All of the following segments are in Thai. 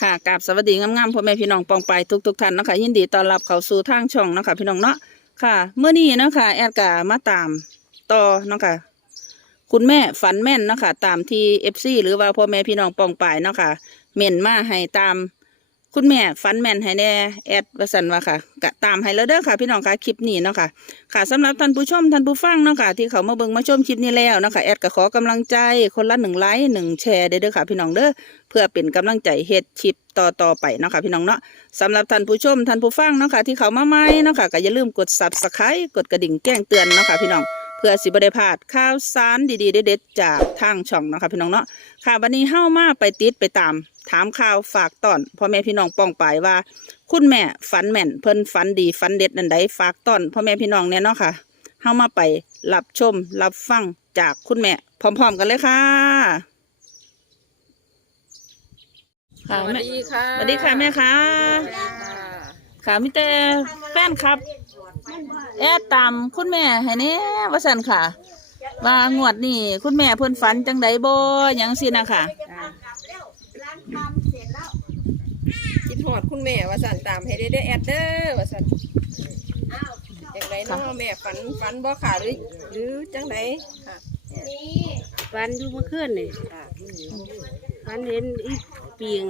ค่ะกราบสวัสดีงามๆพ่อแม่พี่น้องปองไปทุกๆท่านนะคะยินดีต้อนรับเข้าสู่ทางช่องนะคะพี่น้องเนาะค่ะเมื่อนี้นะคะแอดกามาตามต่อนะค่ะคุณแม่ฝันแม่นนะค่ะตามที่เอฟซีหรือว่าพ่อแม่พี่น้องปองไปนะค่ะเม่นมาให้ตาม คุณแม่ฝันแมนให้แน่แอดวสันว่าค่ะกะตามให้แล้วเด้อค่ะ พี่น้องค่ะคลิปนี้เนาะค่ะค่ะสำหรับท่านผู้ชมท่านผู้ฟังเนาะค่ะที่เขามาเบิ่งมาชมคลิปนี้แล้วเนาะค่ะแอดก็ขอกำลังใจคนละหนึ่งไลค์หนึ่งแชร์เด้อเด้อค่ะ พี่น้องเด้อเพื่อเป็นกำลังใจเฮ็ดคลิปต่อต่อไปเนาะค่ะพี่น้องเนาะสำหรับท่านผู้ชมท่านผู้ฟังเนาะค่ะที่เขามาใหม่เนาะค่ะก็อย่าลืมกด Subscribe กดกระดิ่งแจ้งเตือนเนาะค่ะพี่น้อง เพื่อสิบ่ได้พลาดข่าวสารดีๆเด็ดๆจากทางช่องเนาะค่ะพี่น้องเนาะค่ะวันนี้เฮ้ามาไปติดไปตาม ถามข่าวฝากตอนพ่อแม่พี่น้องป้องปายว่า คุณแม่ฝันแม่นเพิ่นฝันดีฝันเด็ดนันใดฝากต้อนพ่อแม่พี่น้องเนี่ยเนาะค่ะเฮามาไปรับชมรับฟังจากคุณแม่ พร้อม ๆ กันเลยค่ะค่ะสวัสแม่ดีค่ะ สวัสดีค่ะแม่ค่ะ ค่ะมิเตแฟนครับ แอดตามคุณแม่ให้แน่ว่าซั่นค่ะ ว่างวดนี่คุณแม่เพิ่นฝันจังใดบ่หยังสินะค่ะ คิดหอดคุณแม่ว่าสันตามให้ได้ได้อแอดเดอร์ว่าสันอย่างไรเนาะแม่ฝันฝันบ่ขาหรือหรือจังไรค่ะฟันอยู่เมื่อคืนนี่ค่ะฟันเห็นอีปีง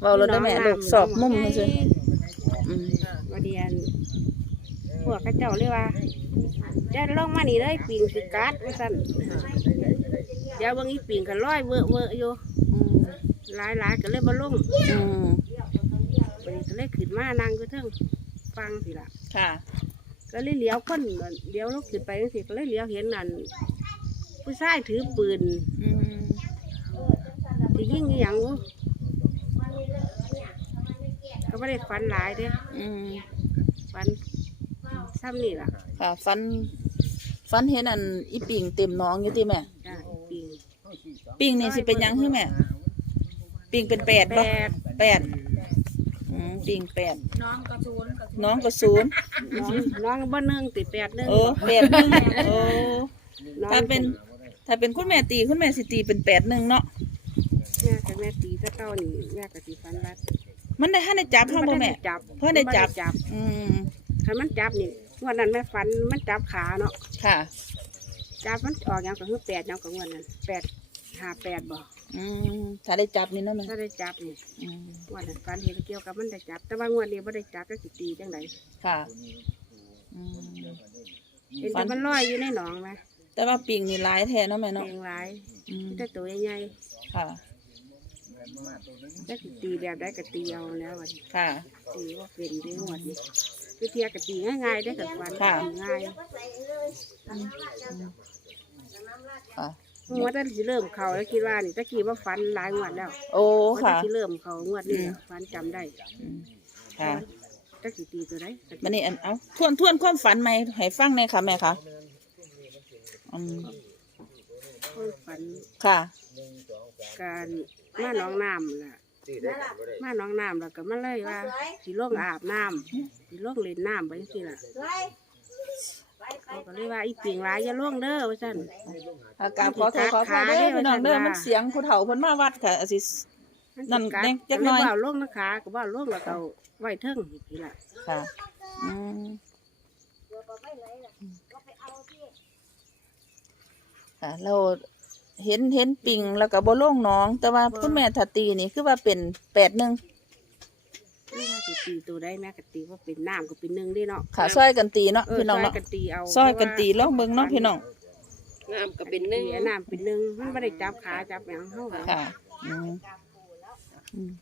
เว้าแล้วได้อแม่ลูกสอบมุมซื่อๆอืมมาเดียนพ วกเข้าเจ้าเลยว่าจะลงมานี่เลยปีงสิกัดว่าสั่นเดี๋ยวเบางอีปีงก็ร้อยเวอะเวอะอยู่อืมหลายหลายๆก็เลยบ่ลงอืมวันนี้ก็เลยขึ้นมานั่งก็เทิงฟังสิล่ะค่ะ ก็เลยเลี้ยวคนเลี้ยวลงขึ้นไปจังสิก็เลยเลี้ยวเห็นนั่นผู้ชายถือปืนอืมที่ยิงอหย่างวะก็ไม่ได้ฟันหลายเด้อืมฟัน ซ้ำนี่ล่ะค่ะฟันฟันเห็นอันอีปิงเต็มหน้องอยู่ที่แม่ได้ปีงปิงนี่สิเป็นหยังคือแม่ ปิงเป็นแปดแปบ่ดแปดอืมปิงแปดน้องกระซูนน้องก็ศูนย์น้องน้องบ่หนึ่งติแปดหนึ่งโอ้แปดหนึ่งโอ้น้องถ้าเป็นถ้าเป็นคุณแม่ตีคุณแม่สิตีเป็นแปดหนึ่งเนาะแม่กับแม่ตีตะเก้านี่แม่กับตีฟันรัดมันได้ให้ได้จับเท่าบ่แม่ จับเพิ่นได้จับจับอืมถ้ามันจับนี่ วันนั้นแม่ฟันมันจับขาเนาะค่ะ จับมันออกอย่างก็คือแปดอย่างก็วันนั้นแปดห้าแปดบ่อืมถ้าได้จับนี่เนาะแม่ถ้าได้จับนี่อืมวันนั้นฟันเห็นเกี่ยวกับมันได้จับ แต่ว่างวดนี้ไม่ได้จับก็สิตีจังไดค่ะอืมเห็นแต่มันลอยอยู่ในหนองไหมแต่ว่าปิงนี่หลายแท้เนาะแม่เอเนาะงหลายอืมแต่ตัวใหญ่ค่ะๆจะสิตีแบบได้ก็ตีเอาแล้ววันนี้ค่ะตีว่าเป็นเรื่องหมดนี่ คือเทียกับตีง่ายๆได้กับฟันค่ะ ตีง่ายค่ะ งวดที่เริ่มเขาแล้วคิดว่านี่ตะกี้ว่าฟันหลายงวดแล้วโอ้งวดค่ะที่เริ่มเขางวดนี้อืม ฟันจำได้อืมค่ะ ตะกี้ตีตัวไหนมันนี่อันเอาทวนทวนความฝันไหมให้ฟังหน่อยค่ะแม่ค่ะอืมฟัน ค่ะ การมาน้องน้ำล่ะ มาน้องน้ำแล้วก็มาเลยว่าสิลงอาบน้ำสิลงเล่นน้ำไปสิล่ะเขาก็เลยว่าอีปิงร้ายอย่าลงเด้อว่าซั่นอากาศขอโทษขอโทษเด้อพี่น้องเด้อมันเสียงผู้เฒ่าเพิ่นมาวัดค่ะอาสินั่นกัดแดงจักหน่อยก็เลยว่าลงนะคะก็ว่าลงแล้วก็เอาไว้เทิงนี่ล่ะค่ะอืมค่ะเรา เห็นเห็นปิงแล้วก็บ่ลงหน้อง แต่ว่าคุณแม่ถ้าตีนี่คือว่าเป็นแปดหนึ่งไม่ว่าสิตีตัวได้แม่ก็ตีว่าเป็นน้ำก็เป็นหนึ่งเด้เนาะค่ะซอยกันตีเนาะเออพี่น้องซอยเนาะกันตีเอาซอยกันตีลองเบิ่งเนาะพี่น้องน้ำก็เป็นหนึ่งตีน้ำเป็นหนึ่งมันไม่ได้จับขาจับหยังเท่าไหร่ ค่ะอืมอืม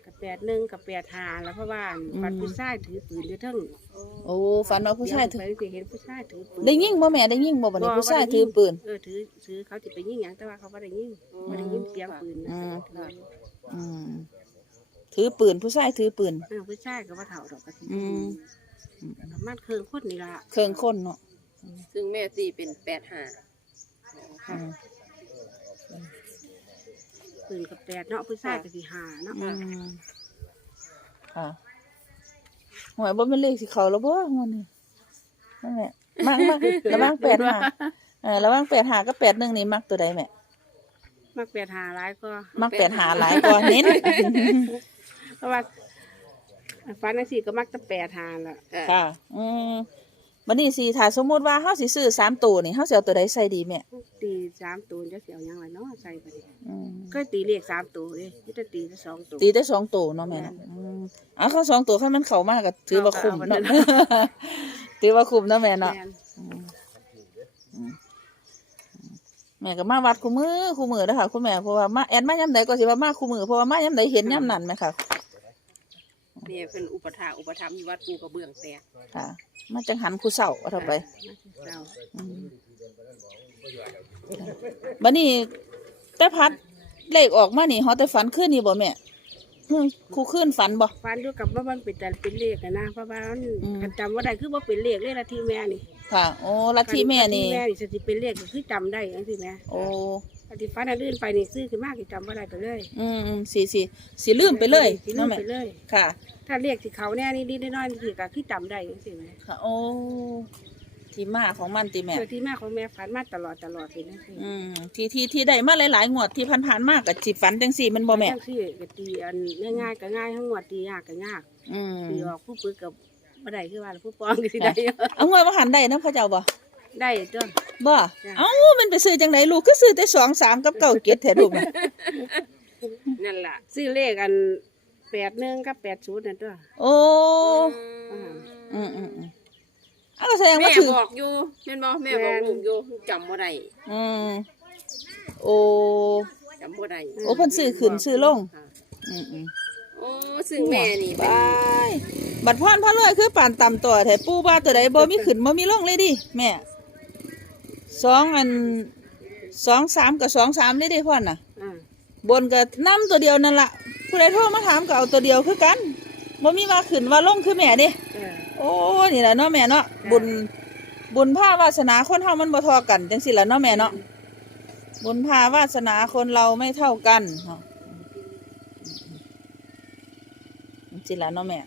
กับ แปดหนึ่งกับแปดหาแล้วเพราะว่าอืมฟันผู้ชายถือปืนอยู่เทั้งโอ้ฝันว่าผู้ชายถือเดี๋วไปสิเห็นผู้ชายถือปืนได้ยิงบ่แม่ได้ยิงบ่บัดนี้บ่ผู้ชายบ่ได้ยิงถือปืน เออถือถือเขาจะไปยิงหยังแต่ว่าเขาไม่ได้ยิงไม่ได้ยิงเสียงปืนนะอืมถืออืมถือปืนผู้ชายถือปืนเออผู้ชายก็ว่าเถ่าดอกกระถิ่นอืมมันเครื่องคนนี่ละเครื่องคนเนาะซึ่งแม่ตีเป็นแปดห้าอืม ปืนกับแปดเนาะผู้ชายกับสี่หาเนาะอืมค่ะหวยบ่เป็นเลขสิเขาแล้วบ่งวดนี้นั่นแหละมักมักระหว่างแปดหาเออระหว่างแปดหากับแปดหนึ่งนี่มักตัวใดแม่มักแปดหาหลายก็มักแปดหาหลายกว่าเน้นเพราะว่าฟันจังซี่ก็มักจะแปดหาล่ะค่ะ อืม บัดนี้สิถ้าสมมุติว่าเฮาสิซื้อสามตัวนี่เฮาสิเอาตัวใดใส่ดีแม่ตีสามตัวจะเสียวหยังไงเนาะใส่ไปดิอืมเคยตีเลขสามตัวเลยนี่จะตีได้สองตัว ตีได้สองตัวเนาะแม่เนาะอืมเอาเข้าสองตัวคันมันเข้ามาก็ถือว่าคุ้มเอาเนาะ เอาถือว่าคุ้มเนาะแม่เนาะ แม่นอืมอืมแม่ก็มาวัดคู่มือคู่มือเด้อค่ะคุณแม่เพราะว่ามาแอดมายามใดก็สิว่ามาคู่มือเพราะว่ามาย่ำใดเห็นย่ำนั้นไหมค่ะ แม่เป็นอุปถาอุปถัมภ์อยู่วัดปูกระเบื้องแตกค่ะมาจังหันคู่เศร้าเอาเท่าไปเจ้าอืมบัดนี้แต่พัดเลขออกมานี่ฮอแต่ฝันขึ้นนี่บ่แม่หึครูขึ้นฝันบ่ ฟันอยู่กับว่ามันเป็นแต่เป็นเลขอะนะเพราะว่ามันอืมกันจำว่าได้คือว่าเป็นเลขเลยละที่แม่นี่ค่ะ โอ้ลัทธิแม่นี่ ลัทธิแม่นี่สิเป็นเลขก็คือจำได้จังซี่แม่โอ้ ลัทธิฟันอันอื่นไปนี่ซื้อขึ้นมากจำว่าได้ไปเลยอืมอืมสีสีสีลืมไปเลยสิลืเนาะมแม่ไปเลย ค่ะ ถ้าเลขที่เขาแน่นี่นิดๆน้อยๆนี่คือก็คือจำได้จังซี่แม่ค่ะโอ้ที่มาของมันติแม่เจอที่แม่ของแม่ฝันมาตลอดตลอดเลยนะคืออืมที่ที่ที่ได้มาหลายๆงวดที่ผ่านๆมากกับจิฝันจังสี่มันบ่แม่จังซี่ก็ตีอันง่ายๆก็ง่ายทั้งหมดตียากก็ยากอืมตีออกผู้ปึกกับบ่ได้คือว่าผู้ปองก็สิได้เอางวดมาหันได้นะพ่อเจ้าบ่ ได้จ้ะ บ่จ้ะ เอ้ามันไปซื้อจังไหนลูกก็ซื้อแต่สองสามกับเก้าเก็ดแท้ลูกน่ะ นั่นล่ะซื้อเลขอันแปดหนึ่งกับแปดศูนย์นั่นตัวโอ้อืมอืมอืมอืมเอาก็แสดงแม่ว่าถือ บอกอยู่แม่นบ่แม่บอกลูกอยู่จำบ่ได้อืมโอ้ จำบ่ได้โอ้เพิ่นซื้อขึ้นซื้อลง ค่ะอืมอืมโอ้ซึ่งแม่นี่บายบัดพรพระรวยคือป่านต่ำตัวแท้ปู่ว่าตัวใดบ่มีขึ้นบ่มีลงเลยดิแม่ สองอันสองสามกับสองสามเลยดิพ่อน่ะ อ่าบนกับน้ำตัวเดียวนั่นละผู้ใดโทรมาถามก็เอาตัวเดียวคือกันบ่มีว่าขึ้นว่าลงคือแม่เดิเออ โอ้นี่แหละเนาะแม่เนาะบุญบุญภาวาสนาคนเฮามันบ่เทอกันจังซี่ล่ะเนาะแม่เนาะบุญภาวาสนาคนเราไม่เท่ากันเนาะจังซี่ล่ะเนาะแม่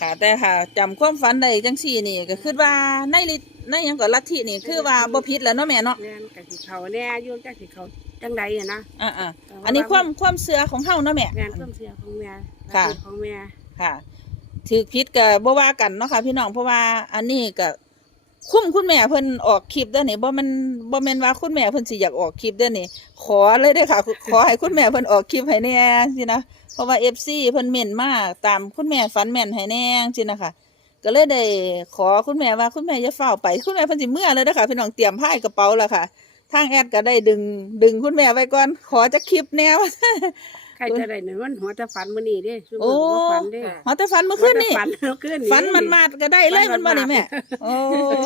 ค่ะแต่ค่ะจำความฝันได้จังซี่นี่ก็คือว่าในลิ ในหยังก็ลัทธินี่คือว่าบ่ผิดแล้วเนาะแม่เนาะแม่นกะสิเขาแน่อยุ่งจักสิเขาจังใดอะนะอ่าๆอันนี้ความความเชื่อของเฮาเนาะแม่ แม่นความเสียของแม่ค่ะลัทธิของแม่ค่ะถือพิษกับบ่ว่ากันเนาะค่ะพี่น้องเพราะว่าอันนี้ก็คุ้มคุณแม่เพิ่นออกคลิปเด้อนี่บ่แมันบ่แม่นว่าคุณแม่เพิ่นสิอยากออกคลิปเด้อนี่ ขอเลยเด้อค่ะ ขอให้คุณแม่เพิ่นออกคลิปให้แน่สินะเพราะว่า FC เพิ่นเม่นมาตามคุณแม่ฝันแม่นให้แน่สินะคะ ก็เลยได้ขอคุณแม่ว่าคุณแม่อย่าเฝ้าวไป คุณแม่เพิ่นสิเมื่อเลยเด้อค่ะพี่น้องเตรียมพายกระเป๋าแล้วค่ะ ทางแอดก็ได้ดึง ดึงคุณแม่ไว้ก่อน ขอจักคลิปแนว ใครจะได้หนึ่งวันหัวจะฝันมื้อนี้เด้ซุโอ้มื้อบ่ฝันเด้หอแต่ฝันเมื่อคืนนี่ฝันเมื่อคืนฝันมันมาดก็ได้เลยฝัมันนบ่มันนี่มาดแม่ โอ้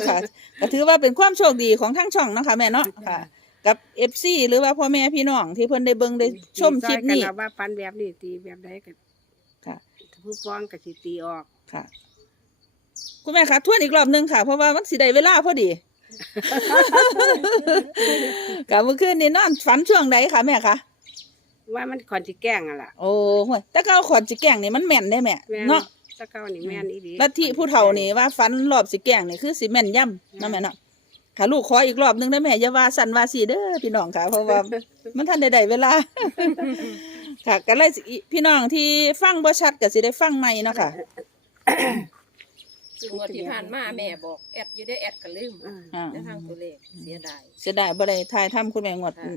ค่ะก็ถือว่าเป็นความโชคดีของทั้งช่องเนาะคะแม่เนาะค่ะ กับ FC หรือว่าพ่อแม่พี่น้องที่เพิ่นได้เบิ่งได้ชมคลิปนี้ ซอยกันเอาว่าฝันแบบนี้ตีแบบใดก็ค่ะ ผู้ปองก็สิตีออก ค่ะ คุณแม่คะทวนอีกรอบหนึงค่ะ เพราะว่ามันสิได้เวลาพอดีกับเมื่อคืนนี่นอนฝันช่วงใดคะแม่คะว่ามันก่อนสิแกล้งอะล่ะโอ้โหยแต่ก็เอาขอนสิแกล้งนี่มันแม่นได้แม่แม่นเนาะตะเก้านี่แม่นอีหลีลัทธิผู้เฒ่านี่ว่าฝันรอบสิแกล้งนี่คือสิแม่นย่ำเนาะแม่เนาะค่ะลูกขออีกรอบหนึงได้แม่อย่าว่าสั่นว่าสีเด้อพี่น้องค่ะ เพราะว่า มันทันได้ได้เวลา ค่ะก็เลยสิพี่น้องที่ฟังบ่ชัดก็สิได้ฟังใหม่เนาะค่ะ ซึ่งงวดที่ผ่านมาแม่บอกแอดอยู่ได้แอดก็ลืมอ่า อ่าในทางตัวเลขเสียดาย เสียดายบ่ได้ทายทำคุณแม่งวด ค่ะ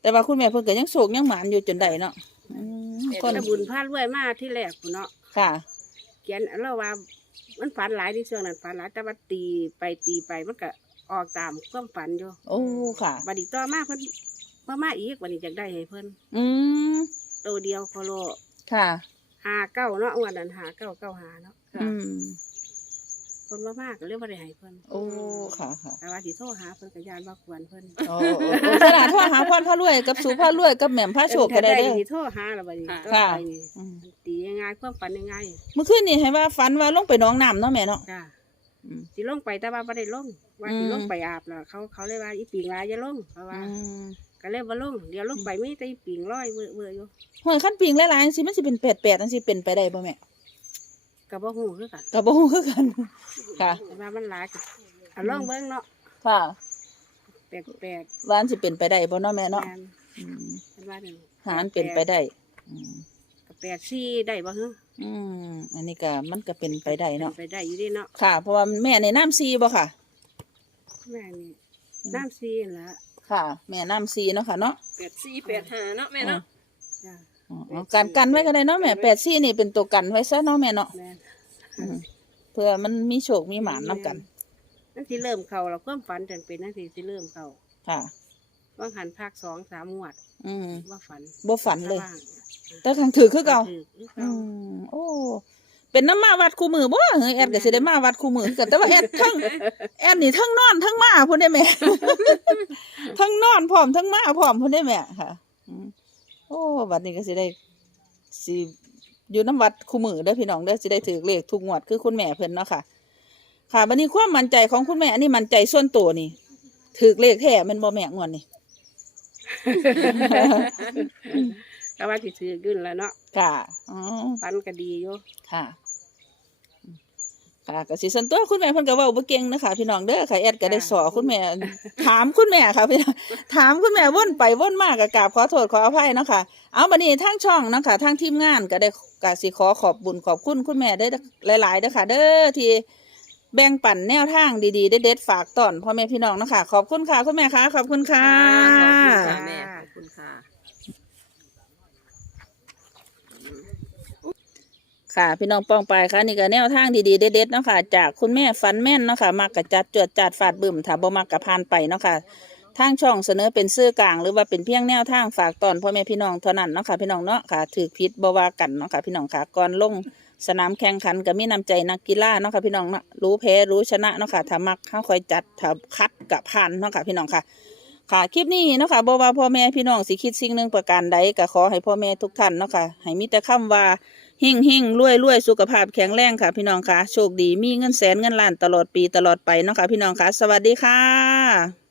แต่ว่าคุณแม่เพิ่นก็ยังโศกยังหมานอยู่จนได้เนาะอืมคนแต่บุญพลาดรวยมาที่แรกพุ่นเนาะค่ะ เขียนเราว่ามันฝันหลายที่ช่วงนั้นฝันหลายแต่ว่าตีไปตีไปมันก็ออกตามความฝันอยู่โอ้ค่ะ บัดนี้ต่อมาเพิ่นมามาอีกบัดนี้อยากได้ให้เพิ่นอืมตัวเดียวโคโลค่ะ หาเก้าเนาะวันนั้นหาเก้าเก้าหาเนาะ อืมเพิ่นมามากก็เรียกว่าได้ให้เพิ่นโอ้ค่ะค่ะแต่ว่าสิโทรหาเพิ่นก็ยานว่าควรเพิ่นโอ้โอ้โอ้ขนาดโทรหาพ่อพระรวยกับสู่พระรวยกับแหม่มพระโชคก็ได้เด้อสิโทรหาแล้วบัดนี้ค่ะ ก็ค่ะไปนี่อืมตีง่ายๆความฝันง่ายเมื่อคืนนี่ให้ว่าฝันว่าลงไปหน้องน้ำเนาะแม่เนาะๆจ้าอืม สิลงไปแต่ว่าบ่ได้ลงว่าสิอืมลงไปอาบแล้วเขาเขาเลยว่าอีปิงลายอย่าลงเพราะว่าอืมก็เลยบ่ลงเดี๋ยวลงไปมีแต่อีปิงลอยเว่อๆอยู่หอยขั้นปิงหลายๆจังซี่มันสิเป็นแปดแปดจังซี่เป็นไปได้บ่แม่ ก็บ่ฮู้คือกันก็บ่ฮู้คือกันค่ะ แต่ว่ามันหลายก็อะลองเบิ่งเนาะค่ะแปลกแปลกว่าอันสิเป็นไปได้บ่เนาะแม่ๆเนาะแม่นอืมเป็นว่าหนึ่งหาอันเป็นไปได้อืมกับแปดซี่ได้บ่ฮะอืมอันนี้ก็มันก็เป็นไปได้เนาะป็ไปได้อยู่เดิเนาะค่ะ เพราะว่าแม่ในน้ำซีบ่ค่ะ แม่นี่น้ำซี่นั่นละค่ะ แม่น้ำซีเนาะค่ะเนาะแปดสี่แปดห้าเนาะแม่เนาะจ้ะ อ๋ออ๋อการกันไว้ก็ได้เนาะแม่แปดซีนี่เป็นตัวกันไว้ซะเนาะแม่เนาะ แม่น อืมเพื่อมันมีโชคมีหมานนํกัน นั่นที่เริ่มเข้าเราความฝันจังเป็นนั่นที่ที่เริ่มเข้าค่ะ ว่างหันภาคสองสามงวดอืมว่าฝันบ่ฝันเลย ว่างแต่ครั้งถือคือเก่า ถือคืออืเก่ามโอ้ เป็นน้ำมาวัดคู่มือบ่เฮ้ยแอดก็สิได้มาวัดคู่มือคือกันแต่ว่าแอดทั้งแอดนี่ทั้งนอนทั้งมาพุ่นได้แม่ ทั้งนอนพร้อมทั้งมาพร้อมพุ่นได้แม่ค่ะอืมโอ้บัดนี้ก็สิได้สิ อยู่น้ำวัดคู่มือเด้อพี่น้องเด้อสิได้ถือเลขทุกงวดคือคุณแม่เพิ่นเนาะค่ะ ค่ะบัดนี้ความมั่นใจของคุณแม่อันนี้มั่นใจส่วนตัวนี่ถือเลขแท้แมันบ่แม่งวดนี่ก็ว่าที่ถือขึ้นแล้วเนาะค่ะอ๋อฝันก็ดีอยู่ค่ะ ค่ะก็สิสันตัวคุณแม่เพิ่นก็เว้าบ่เก่งนะคะพี่น้องเด้อค่ะแอดก็ได้สอคุณแม่ ถามคุณแม่ค่ะพี่น้องถามคุณแม่วนไปวนมาก็กราบขอโทษขออภัยเนาะค่ะเอาบัดนี้ทางช่องเนาะค่ะทางทีมงานก็ได้ก็สิขอขอบบุญขอบคุณคุณแม่ได้หลายๆเด้อค่ะเด้อที่แบ่งปันแนวทางดีๆเด็ดๆฝากตอนพ่อแม่พี่น้องเนาะค่ะขอบคุณค่ะคุณแม่ค่ะขอบคุณค่ะขอบคุณค่ะแม่ขอบคุณค่ะ ค่ะ พี่น้องป้องไปค่ะนี่ก็แนวทางดีๆเด็ดๆเนาะค่ะ จากคุณแม่ฟันแม่นเนาะค่ะมักกะจัดจวดจัดฟาดบึ้มถ้าบ่มักกะพานไปเนาะค่ะทางช่องเสนอเป็นซื่อกลางหรือว่าเป็นเพียงแนวทางฝากตอนพ่อแม่พี่น้องเท่านั้นเนาะค่ะพี่น้องเนาะค่ะถือพิษบ่ว่ากันเนาะค่ะพี่น้องค่ะก่อนลงสนามแข่งขันก็มีน้ำใจนักกีฬาเนาะค่ะพี่น้องเนาะรู้แพ้รู้ชนะเนาะค่ะถ้ามักเฮาคอยจัดถ้าคัดกะผ่านเนาะค่ะพี่น้องค่ะ ค่ะคลิปนี้เนาะค่ะบ่ว่าพ่อแม่พี่น้องสิคิดสิ่งหนึ่งประการใดก็ขอให้พ่อแม่ทุกท่านเนาะค่ะให้มีแต่คำว่า หิ่งหิ่งรวยรวยสุขภาพแข็งแรงค่ะ พี่น้องค่ะโชคดีมีเงินแสนเงินล้านตลอดปีตลอดไปเนาะค่ะพี่น้องค่ะสวัสดีค่ะ